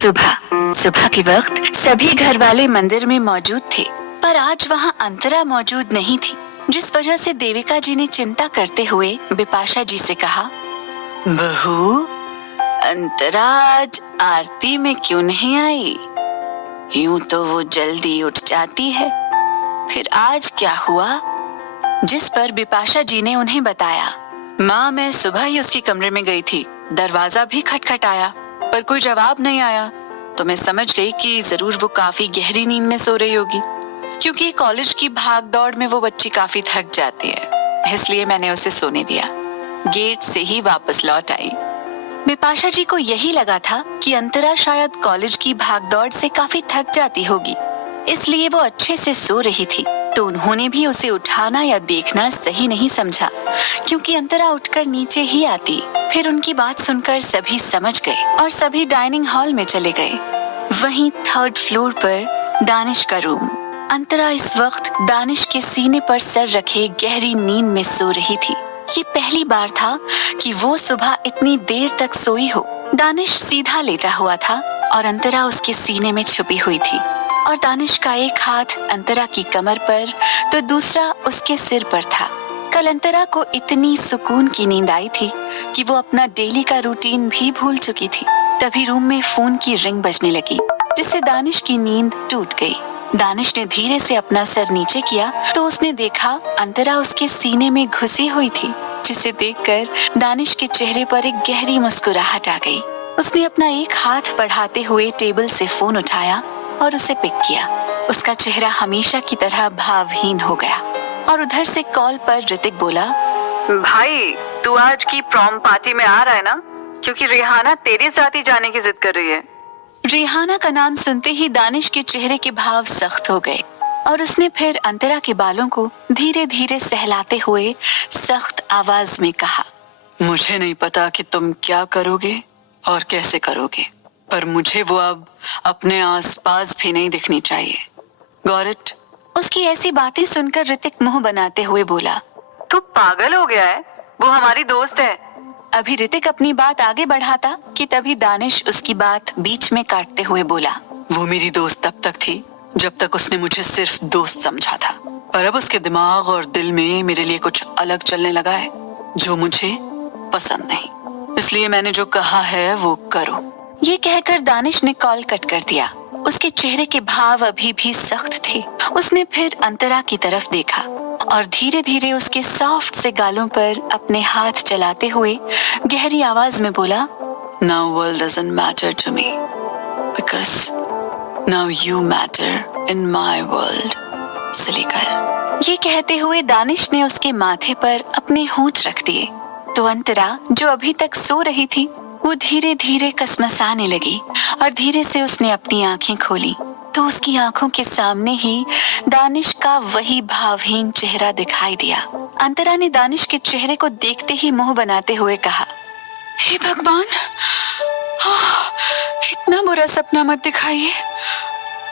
सुबह सुबह के वक्त सभी घर वाले मंदिर में मौजूद थे, पर आज वहाँ अंतरा मौजूद नहीं थी, जिस वजह से देविका जी ने चिंता करते हुए बिपाशा जी से कहा, बहू, अंतरा आज आरती में क्यों नहीं आई? यूं तो वो जल्दी उठ जाती है, फिर आज क्या हुआ? जिस पर बिपाशा जी ने उन्हें बताया, माँ, मैं सुबह ही उसके कमरे में गई थी, दरवाजा भी खटखटाया पर कोई जवाब नहीं आया, तो मैं समझ गई कि जरूर वो काफी गहरी नींद में सो रही होगी, क्योंकि कॉलेज की भाग दौड़ में वो बच्ची काफी थक जाती है, इसलिए मैंने उसे सोने दिया। गेट से ही वापस लौट आई। बिपाशा जी को यही लगा था कि अंतरा शायद कॉलेज की भागदौड़ से काफी थक जाती होगी, इसलिए वो अच्छे से सो रही थी, तो उन्होंने भी उसे उठाना या देखना सही नहीं समझा, क्योंकि अंतरा उठकर नीचे ही आती। फिर उनकी बात सुनकर सभी समझ गए और सभी डाइनिंग हॉल में चले गए। वहीं 3rd फ्लोर पर दानिश का रूम। अंतरा इस वक्त दानिश के सीने पर सर रखे गहरी नींद में सो रही थी। ये पहली बार था कि वो सुबह इतनी देर तक सोई हो। दानिश सीधा लेटा हुआ था और अंतरा उसके सीने में छुपी हुई थी, और दानिश का एक हाथ अंतरा की कमर पर तो दूसरा उसके सिर पर था। कल अंतरा को इतनी सुकून की नींद आई थी कि वो अपना डेली का रूटीन भी भूल चुकी थी। तभी रूम में फोन की रिंग बजने लगी, जिससे दानिश की नींद टूट गई। दानिश ने धीरे से अपना सर नीचे किया तो उसने देखा अंतरा उसके सीने में घुसी हुई थी, जिसे देखकर दानिश के चेहरे पर एक गहरी मुस्कुराहट आ गई। उसने अपना एक हाथ बढ़ाते हुए टेबल से फोन उठाया और उसे पिक किया। उसका चेहरा हमेशा की तरह भावहीन हो गया, और उधर से कॉल पर ऋतिक बोला, भाई, तू आज की प्रॉम पार्टी में आ रहा है ना? क्योंकि रेहाना तेरे साथ ही जाने की जिद कर रही है। रेहाना का नाम सुनते ही दानिश के चेहरे के भाव सख्त हो गए, और उसने फिर अंतरा के बालों को धीरे धीरे सहलाते हुए सख्त आवाज में कहा, मुझे नहीं पता कि तुम क्या करोगे और कैसे करोगे, पर मुझे वो अब अपने आसपास भी नहीं दिखनी चाहिए। Got it? उसकी ऐसी बातें सुनकर ऋतिक मुंह बनाते हुए बोला, तू पागल हो गया है? वो हमारी दोस्त है। अभी ऋतिक अपनी बात आगे बढ़ाता कि तभी दानिश उसकी बात बीच में काटते हुए बोला, वो मेरी दोस्त तब तक थी जब तक उसने मुझे सिर्फ दोस्त समझा था, पर अब उसके दिमाग और दिल में मेरे लिए कुछ अलग चलने लगा है, जो मुझे पसंद नहीं। इसलिए मैंने जो कहा है वो करो। ये कहकर दानिश ने कॉल कट कर दिया। उसके चेहरे के भाव अभी भी सख्त थे। उसने फिर अंतरा की तरफ देखा और धीरे धीरे उसके सॉफ्ट से गालों पर अपने हाथ चलाते हुए गहरी आवाज में बोला, Now world doesn't matter to me because now you matter in my world, silly girl। ये कहते हुए दानिश ने उसके माथे पर अपने होंठ रख दिए, तो अंतरा जो अभी तक सो रही थी वो धीरे धीरे कसमसाने लगी, और धीरे से उसने अपनी आंखें खोली तो उसकी आंखों के सामने ही दानिश का वही भावहीन चेहरा दिखाई दिया। अंतरा ने दानिश के चेहरे को देखते ही मुंह बनाते हुए कहा, हे भगवान, इतना बुरा सपना मत दिखाइए।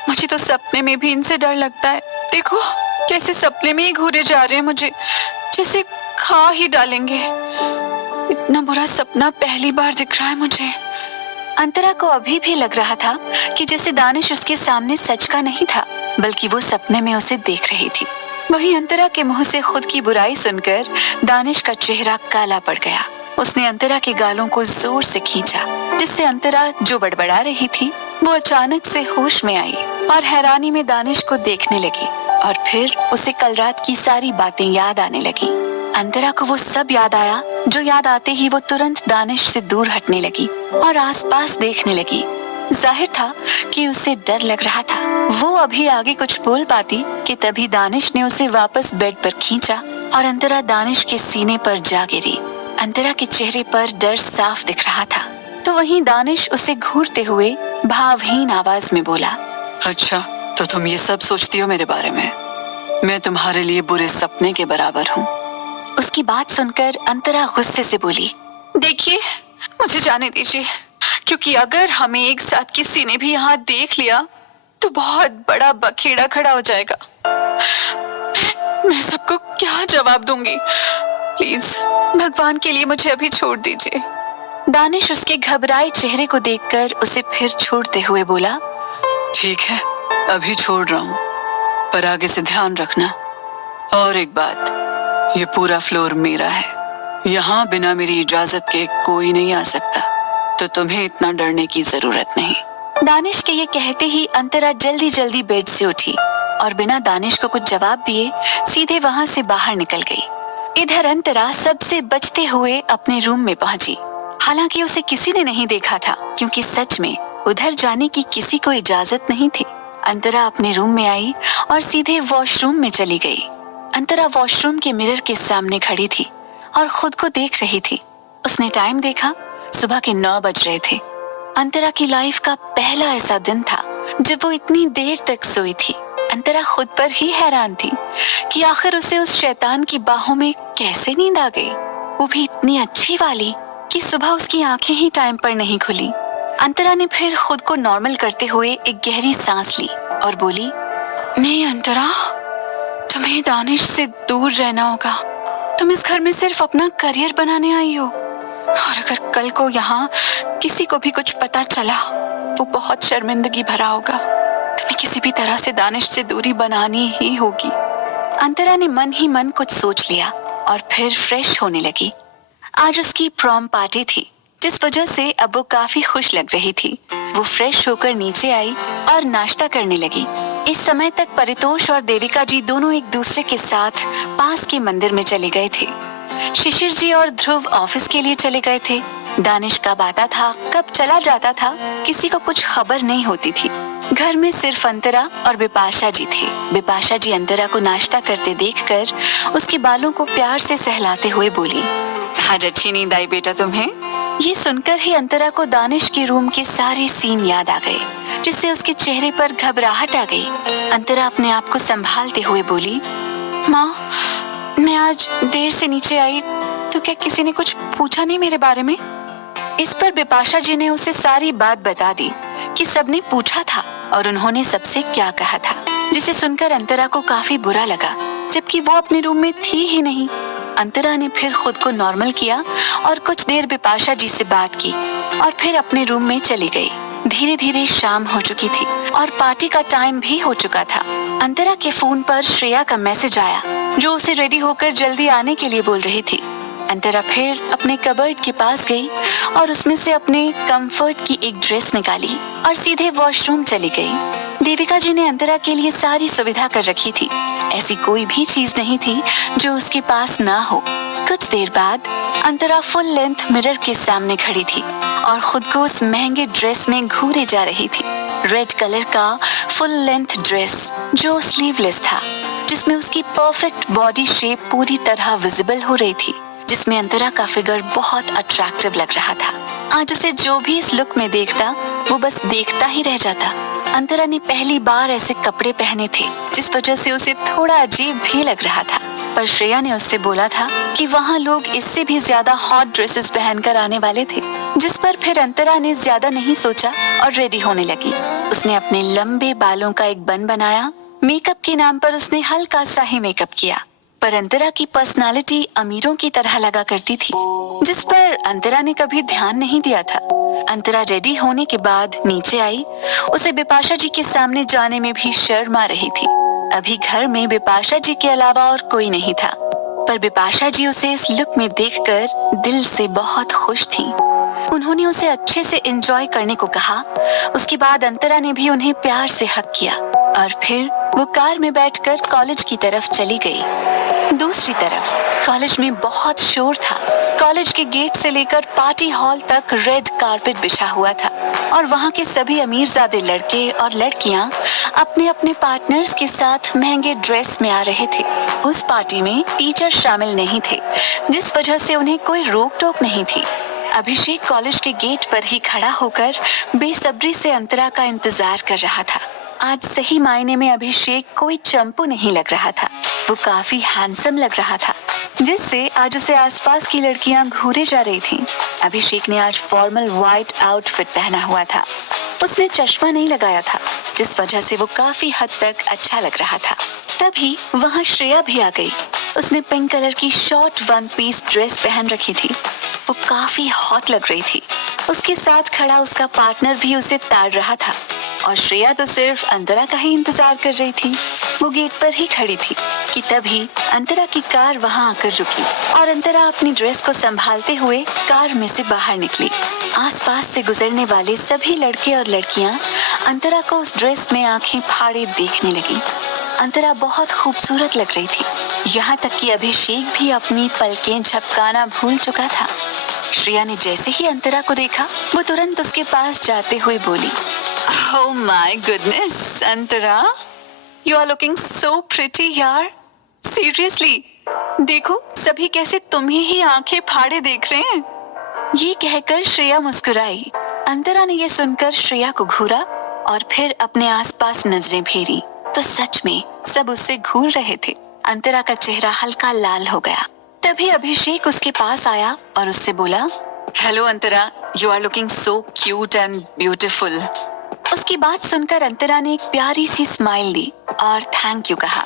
मुझे तो सपने में भी इनसे डर लगता है। देखो कैसे सपने में ही घूरे जा रहे हैं मुझे, जैसे खा ही डालेंगे। इतना बुरा सपना पहली बार दिख रहा है मुझे। अंतरा को अभी भी लग रहा था कि जैसे दानिश उसके सामने सच का नहीं था, बल्कि वो सपने में उसे देख रही थी। वहीं अंतरा के मुंह से खुद की बुराई सुनकर दानिश का चेहरा काला पड़ गया। उसने अंतरा के गालों को जोर से खींचा, जिससे अंतरा जो बड़बड़ा रही थी वो अचानक से होश में आई और हैरानी में दानिश को देखने लगी, और फिर उसे कल रात की सारी बातें याद आने लगी। अंतरा को वो सब याद आया, जो याद आते ही वो तुरंत दानिश से दूर हटने लगी और आसपास देखने लगी। जाहिर था कि उसे डर लग रहा था। वो अभी आगे कुछ बोल पाती कि तभी दानिश ने उसे वापस बेड पर खींचा और अंतरा दानिश के सीने पर जा गिरी। अंतरा के चेहरे पर डर साफ दिख रहा था, तो वहीं दानिश उसे घूरते हुए भावहीन आवाज में बोला, अच्छा, तो तुम ये सब सोचती हो मेरे बारे में? मैं तुम्हारे लिए बुरे सपने के बराबर हूँ। उसकी बात सुनकर अंतरा गुस्से से बोली, देखिए, मुझे जाने दीजिए, क्योंकि अगर हमें एक साथ किसी ने भी यहाँ देख लिया तो बहुत बड़ा बखेड़ा खड़ा हो जाएगा। मैं सबको क्या जवाब दूंगी? प्लीज भगवान के लिए मुझे अभी छोड़ दीजिए। दानिश उसके घबराए चेहरे को देखकर उसे फिर छोड़ते हुए बोला, ठीक है, अभी छोड़ रहा हूँ, पर आगे से ध्यान रखना। और एक बात, ये पूरा फ्लोर मेरा है, यहाँ बिना मेरी इजाजत के कोई नहीं आ सकता, तो तुम्हें इतना डरने की जरूरत नहीं। दानिश के ये कहते ही अंतरा जल्दी जल्दी बेड से उठी और बिना दानिश को कुछ जवाब दिए सीधे वहाँ से बाहर निकल गई। इधर अंतरा सबसे बचते हुए अपने रूम में पहुंची। हालांकि उसे किसी ने नहीं देखा था, क्योंकि सच में उधर जाने की किसी को इजाजत नहीं थी। अंतरा अपने रूम में आई और सीधे वॉशरूम में चली गई। अंतरा वॉशरूम के मिरर के सामने खड़ी थी और खुद को देख रही थी। उसने टाइम देखा, सुबह के 9 बज रहे थे। अंतरा की लाइफ का पहला ऐसा दिन था जब वो इतनी देर तक सोई थी। अंतरा खुद पर ही हैरान थी कि आखिर उसे उस शैतान की बाहों में कैसे नींद आ गई, वो भी इतनी अच्छी वाली कि सुबह उसकी आंखें ही टाइम पर नहीं खुली। अंतरा ने फिर खुद को नॉर्मल करते हुए एक गहरी सांस ली और बोली, नहीं अंतरा, तुम्हें दानिश से दूर रहना होगा। तुम इस घर में सिर्फ अपना करियर बनाने आई हो, और अगर कल को यहाँ किसी को भी कुछ पता चला, वो बहुत शर्मिंदगी भरा होगा। तुम्हें किसी भी तरह से दानिश से दूरी बनानी ही होगी। अंतरा ने मन ही मन कुछ सोच लिया और फिर फ्रेश होने लगी। आज उसकी प्रॉम पार्टी थी, जिस वजह से अब वो काफी खुश लग रही थी। वो फ्रेश होकर नीचे आई और नाश्ता करने लगी। इस समय तक परितोष और देविका जी दोनों एक दूसरे के साथ पास के मंदिर में चले गए थे। शिशिर जी और ध्रुव ऑफिस के लिए चले गए थे। दानिश कब आता था, कब चला जाता था, किसी को कुछ खबर नहीं होती थी। घर में सिर्फ अंतरा और बिपाशा जी थे। बिपाशा जी अंतरा को नाश्ता करते देखकर उसके बालों को प्यार से सहलाते हुए बोली, आज अच्छी नींद आई बेटा तुम्हें। ये सुनकर ही अंतरा को दानिश के रूम के सारे सीन याद आ गए, जिससे उसके चेहरे पर घबराहट आ गई। अंतरा अपने आप को संभालते हुए बोली, माँ, मैं आज देर से नीचे आई तो क्या किसी ने कुछ पूछा नहीं मेरे बारे में? इस पर बिपाशा जी ने उसे सारी बात बता दी कि सबने पूछा था और उन्होंने सबसे क्या कहा था, जिसे सुनकर अंतरा को काफी बुरा लगा, जबकि वो अपने रूम में थी ही नहीं। अंतरा ने फिर खुद को नॉर्मल किया और कुछ देर बिपाशा जी से बात की और फिर अपने रूम में चली गई। धीरे धीरे शाम हो चुकी थी और पार्टी का टाइम भी हो चुका था। अंतरा के फोन पर श्रेया का मैसेज आया, जो उसे रेडी होकर जल्दी आने के लिए बोल रही थी। अंतरा फिर अपने कबर्ड के पास गई और उसमें से अपने कंफर्ट की एक ड्रेस निकाली और सीधे वॉशरूम चली गई। देविका जी ने अंतरा के लिए सारी सुविधा कर रखी थी। ऐसी कोई भी चीज नहीं थी जो उसके पास ना हो। कुछ देर बाद अंतरा फुल लेंथ मिरर के सामने खड़ी थी और खुद को उस महंगे ड्रेस में घूरे जा रही थी। रेड कलर का फुल लेंथ ड्रेस जो स्लीवलेस था, जिसमें उसकी परफेक्ट बॉडी शेप पूरी तरह विजिबल हो रही थी, जिसमें अंतरा का फिगर बहुत अट्रैक्टिव लग रहा था। आज उसे जो भी इस लुक में देखता, वो बस देखता ही रह जाता। अंतरा ने पहली बार ऐसे कपड़े पहने थे, जिस वजह से उसे थोड़ा अजीब भी लग रहा था। पर श्रेया ने उससे बोला था कि वहाँ लोग इससे भी ज्यादा हॉट ड्रेसेस पहनकर आने वाले थे, जिस पर फिर अंतरा ने ज्यादा नहीं सोचा और रेडी होने लगी। उसने अपने लंबे बालों का एक बन बनाया। मेकअप के नाम पर उसने हल्का सा ही मेकअप किया, पर अंतरा की पर्सनालिटी अमीरों की तरह लगा करती थी, जिस पर अंतरा ने कभी ध्यान नहीं दिया था। अंतरा रेडी होने के बाद नीचे आई। उसे बिपाशा जी के सामने जाने में भी शर्म आ रही थी। अभी घर में बिपाशा जी के अलावा और कोई नहीं था, पर बिपाशा जी उसे इस लुक में देखकर दिल से बहुत खुश थी। उन्होंने उसे अच्छे से एंजॉय करने को कहा। उसके बाद अंतरा ने भी उन्हें प्यार से हक किया और फिर वो कार में बैठकर कॉलेज की तरफ चली गई। दूसरी तरफ कॉलेज में बहुत शोर था। कॉलेज के गेट से लेकर पार्टी हॉल तक रेड कारपेट बिछा हुआ था और वहाँ के सभी अमीरजादे लड़के और लड़कियाँ अपने अपने पार्टनर्स के साथ महंगे ड्रेस में आ रहे थे। उस पार्टी में टीचर शामिल नहीं थे, जिस वजह से उन्हें कोई रोक टोक नहीं थी। अभिषेक कॉलेज के गेट पर ही खड़ा होकर बेसब्री से अंतरा का इंतजार कर रहा था। आज सही मायने में अभिषेक कोई चंपू नहीं लग रहा था। वो काफी हैंडसम लग रहा था, जिससे आज उसे आसपास की लड़कियां घूरे जा रही थीं। अभिषेक ने आज फॉर्मल व्हाइट आउटफिट पहना हुआ था। उसने चश्मा नहीं लगाया था, जिस वजह से वो काफी हद तक अच्छा लग रहा था। तभी वहाँ श्रेया भी आ गई। उसने पिंक कलर की शॉर्ट वन पीस ड्रेस पहन रखी थी। वो काफी हॉट लग रही थी। उसके साथ खड़ा उसका पार्टनर भी उसे ताड़ रहा था और श्रेया तो सिर्फ अंतरा का ही इंतजार कर रही थी। वो गेट पर ही खड़ी थी कि तभी अंतरा की कार वहां आकर रुकी और अंतरा अपनी ड्रेस को संभालते हुए कार में से बाहर निकली। आसपास से गुजरने वाले सभी लड़के और लड़कियां अंतरा को उस ड्रेस में आंखें फाड़े देखने लगी। अंतरा बहुत खूबसूरत लग रही थी, यहाँ तक कि अभिषेक भी अपनी पलकें झपकाना भूल चुका था। श्रेया ने जैसे ही अंतरा को देखा वो तुरंत उसके पास जाते हुए बोली, oh my goodness Antara, you are looking so pretty यार, सीरियसली देखो सभी कैसे तुम्हें ही आंखें फाड़े देख रहे हैं। ये कहकर श्रेया मुस्कुराई। अंतरा ने ये सुनकर श्रेया को घूरा और फिर अपने आसपास नजरें फेरी तो सच में सब उससे घूर रहे थे। अंतरा का चेहरा हल्का लाल हो गया। तभी अभिषेक उसके पास आया और उससे बोला, hello Antara, you are looking so cute and beautiful. उसकी बात सुनकर अंतरा ने एक प्यारी सी स्माइल दी और थैंक यू कहा।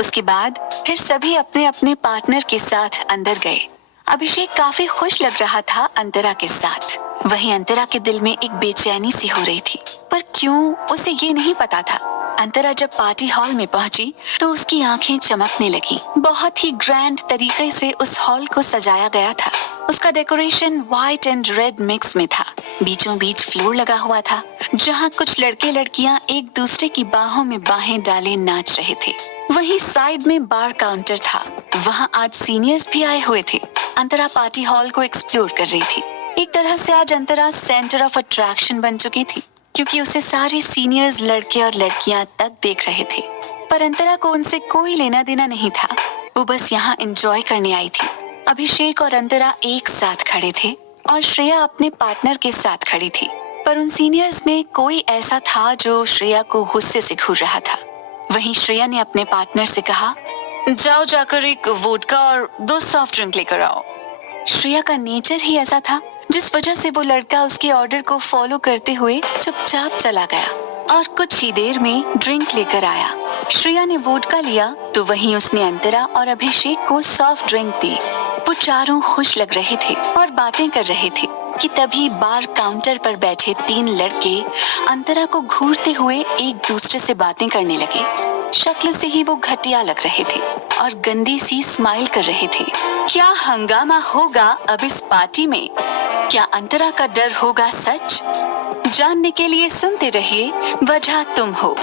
उसके बाद फिर सभी अपने अपने पार्टनर के साथ अंदर गए। अभिषेक काफी खुश लग रहा था अंतरा के साथ। वहीं अंतरा के दिल में एक बेचैनी सी हो रही थी, पर क्यों उसे ये नहीं पता था। अंतरा जब पार्टी हॉल में पहुंची तो उसकी आंखें चमकने लगी। बहुत ही ग्रैंड तरीके से उस हॉल को सजाया गया था। उसका decoration white and red mix में था। बीचों बीच फ्लोर लगा हुआ था जहां कुछ लड़के लड़कियां एक दूसरे की बाहों में बाहें डाले नाच रहे थे। वहीं साइड में बार काउंटर था, वहां आज सीनियर्स भी आए हुए थे। अंतरा पार्टी हॉल को एक्सप्लोर कर रही थी। एक तरह से आज अंतरा सेंटर ऑफ अट्रैक्शन बन चुकी थी, क्योंकि उसे सारे सीनियर्स लड़के और लड़कियां तक देख रहे थे। पर अंतरा को उनसे कोई लेना देना नहीं था, वो बस यहाँ एंजॉय करने आई थी। अभिषेक और अंतरा एक साथ खड़े थे और श्रेया अपने पार्टनर के साथ खड़ी थी, पर उन सीनियर्स में कोई ऐसा था जो श्रेया को गुस्से से घूर रहा था। वहीं श्रेया ने अपने पार्टनर से कहा, जाओ जाकर एक वोडका और 2 सॉफ्ट ड्रिंक लेकर आओ। श्रेया का नेचर ही ऐसा था जिस वजह से वो लड़का उसके ऑर्डर को फॉलो करते हुए चुपचाप चला गया और कुछ ही देर में ड्रिंक लेकर आया। श्रेया ने वोडका लिया तो वहीं उसने अंतरा और अभिषेक को सॉफ्ट ड्रिंक दी। वो चारों खुश लग रहे थे और बातें कर रहे थे कि तभी बार काउंटर पर बैठे 3 लड़के अंतरा को घूरते हुए एक दूसरे से बातें करने लगे। शक्ल से ही वो घटिया लग रहे थे और गंदी सी स्माइल कर रहे थे। क्या हंगामा होगा अब इस पार्टी में? क्या अंतरा का डर होगा सच? जानने के लिए सुनते रहिए वजह तुम हो।